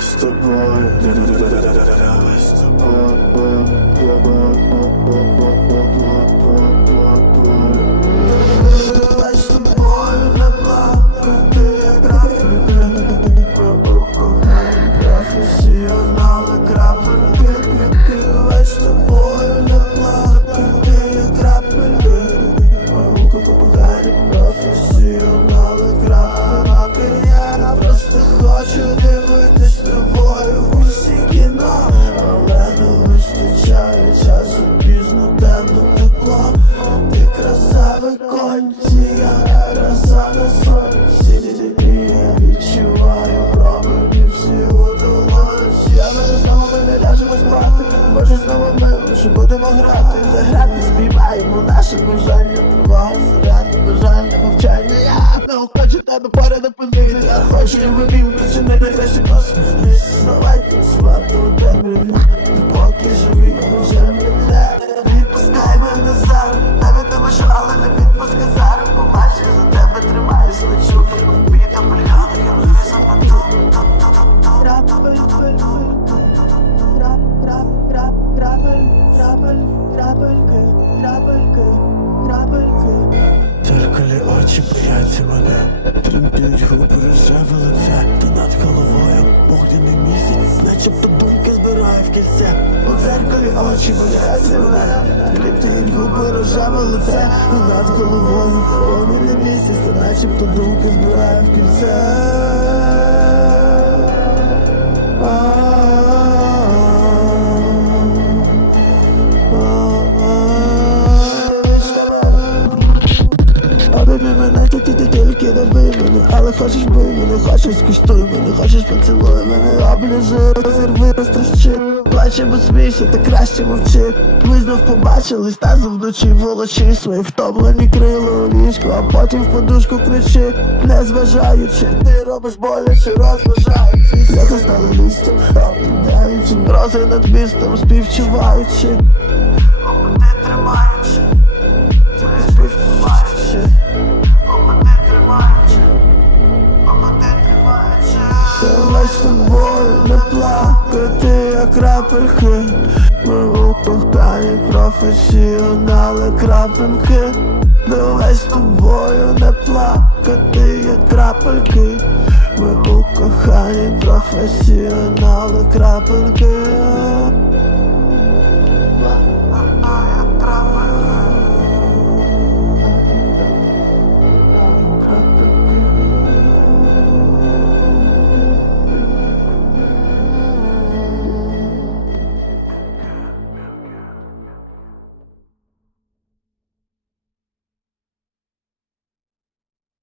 З тобою, грати. Заграти співаємо наше бажання. Тривога заряди, бажання мовчання. Я не хочу тебе поряд опинити. Я хочу вибів, причини не Зеркалі очі бояться мене. Тремтять губи, рожеве лице. Та над головою вогняний місяць. Начебто бульки збирає в кільце. У зеркалі очі бояться мене. Тремтять губи, рожеве лице. Та над головою вогняний місяць. Начебто думки збирає в кільце хочеш бий мене, хочеш скуштуй мене Хочеш поцілуй мене, оближи Розірви, розтрощи. Плаче, бо смійся, ти краще мовчи. Ми знов побачились, та вночі волочи Свої втомлені крила у ліжку А потім в подушку кричи. Не зважаючи, ти робиш боляче, розважаючись Лето стало листям, опадаючи Рози над містом співчуваючи з тобою не плакати, як крапельки. Ми у коханні професіонали крапинки Давай з тобою не плакати, як крапельки. Ми у коханні професіонали крапельки